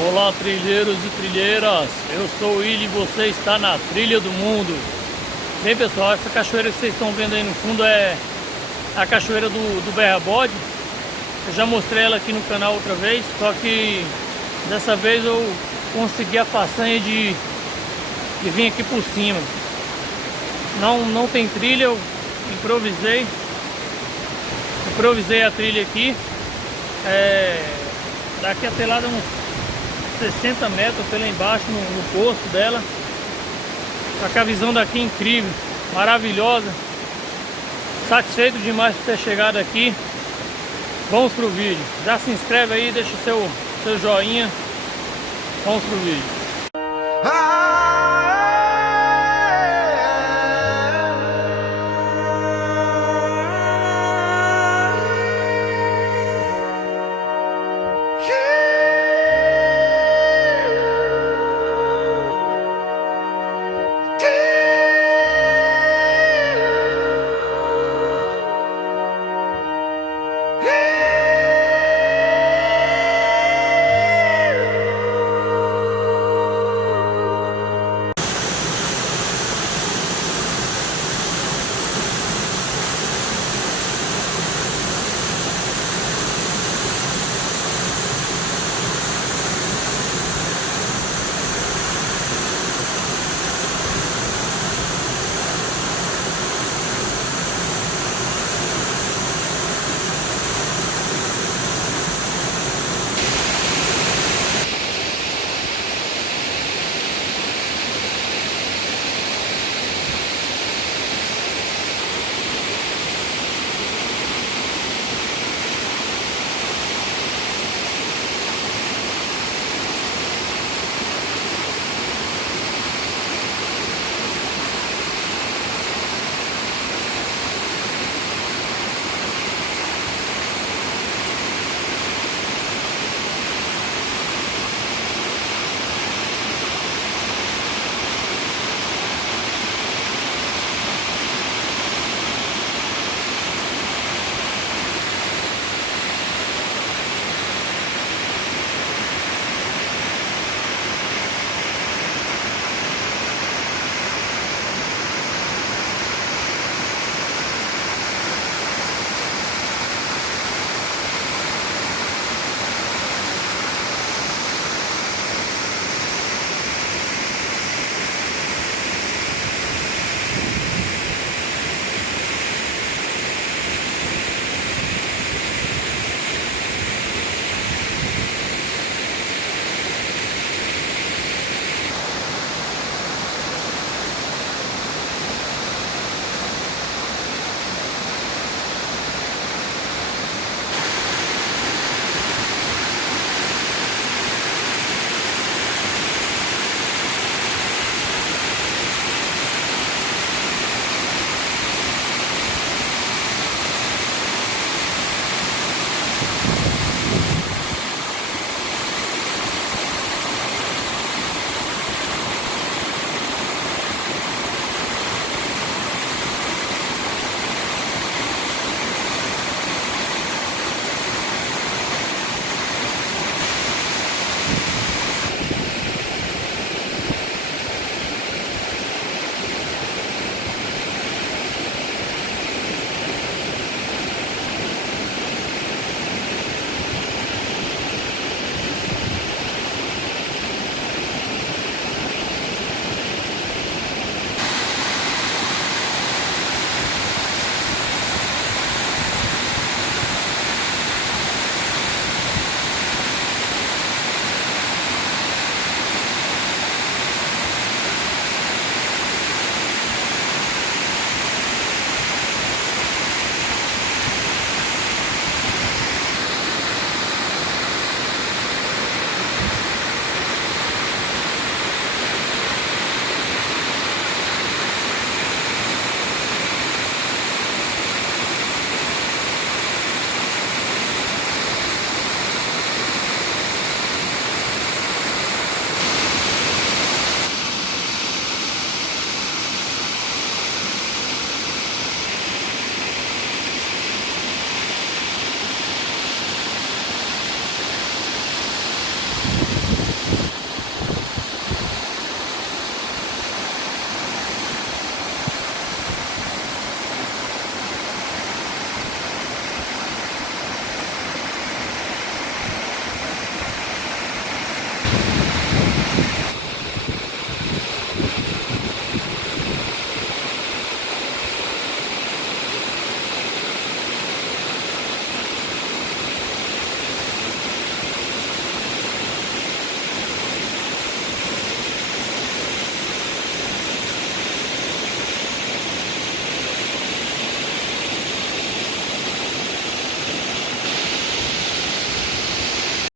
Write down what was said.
Olá, trilheiros e trilheiras, eu sou o Willi e você está na Trilha do Mundo. Bem, pessoal, essa cachoeira que vocês estão vendo aí no fundo é a cachoeira do Berra-Bode. Eu já mostrei ela aqui no canal outra vez, só que dessa vez eu consegui a façanha de vir aqui por cima. Não tem trilha, eu improvisei a trilha aqui. Daqui até lá dá uns 60 metros pela embaixo no poço dela. Só que a visão daqui é incrível, maravilhosa. Satisfeito demais por ter chegado aqui. Vamos pro vídeo. Já se inscreve aí, deixa o seu joinha. Vamos pro vídeo.